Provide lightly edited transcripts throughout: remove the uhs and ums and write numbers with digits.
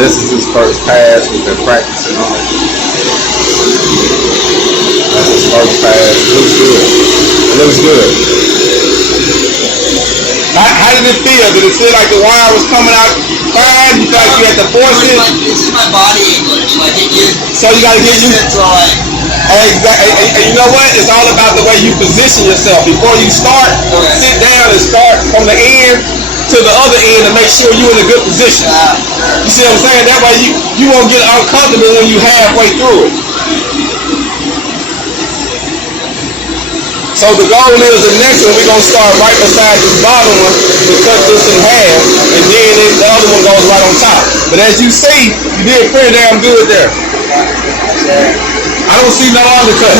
This is his first pass. We've been practicing on it. That's his first pass. It looks good. It looks good. How did it feel? Did it feel like the wire was coming out fine? You felt like you had to force it? This is my body English. Like so you got to get used to it. And you know what? It's all about the way you position yourself. Before you start, sit down and start from the end to the other end to make sure you're in a good position. You see what I'm saying? That way you won't get uncomfortable when you halfway through it. So the goal is the next one we're going to start right beside this bottom one to cut this in half, and then the other one goes right on top. But as you see, you did pretty damn good there. I don't see no undercut.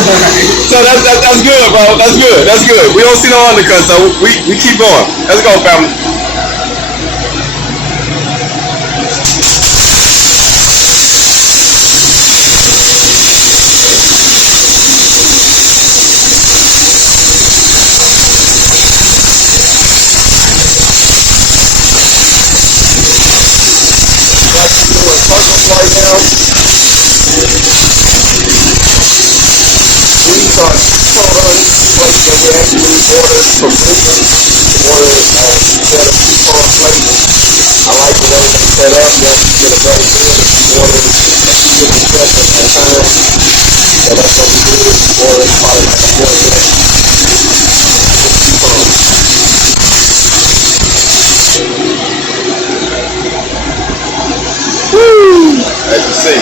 So that's good, bro. That's good. That's good. We don't see no undercut, so we keep going. Let's go, family. Right now, these are tons plates that we actually ordered from Welding. Ordered set of 2-ton plates. I like the way they set up. You actually get a better feel if you order a few different sets at that time. So that's what we did. Ordered probably like a 4-set. 2 tons. Woo! As you see.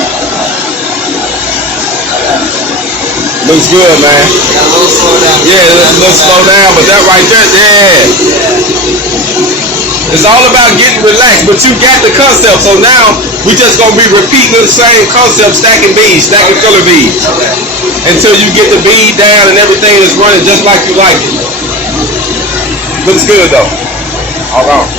Looks good, man. Got a little slow down. Yeah, a little slow down, but that right there, yeah. It's all about getting relaxed, but you got the concept, so now we just gonna be repeating the same concept, stacking beads, stacking filler beads. Until you get the bead down and everything is running just like you like it. Looks good though. All right.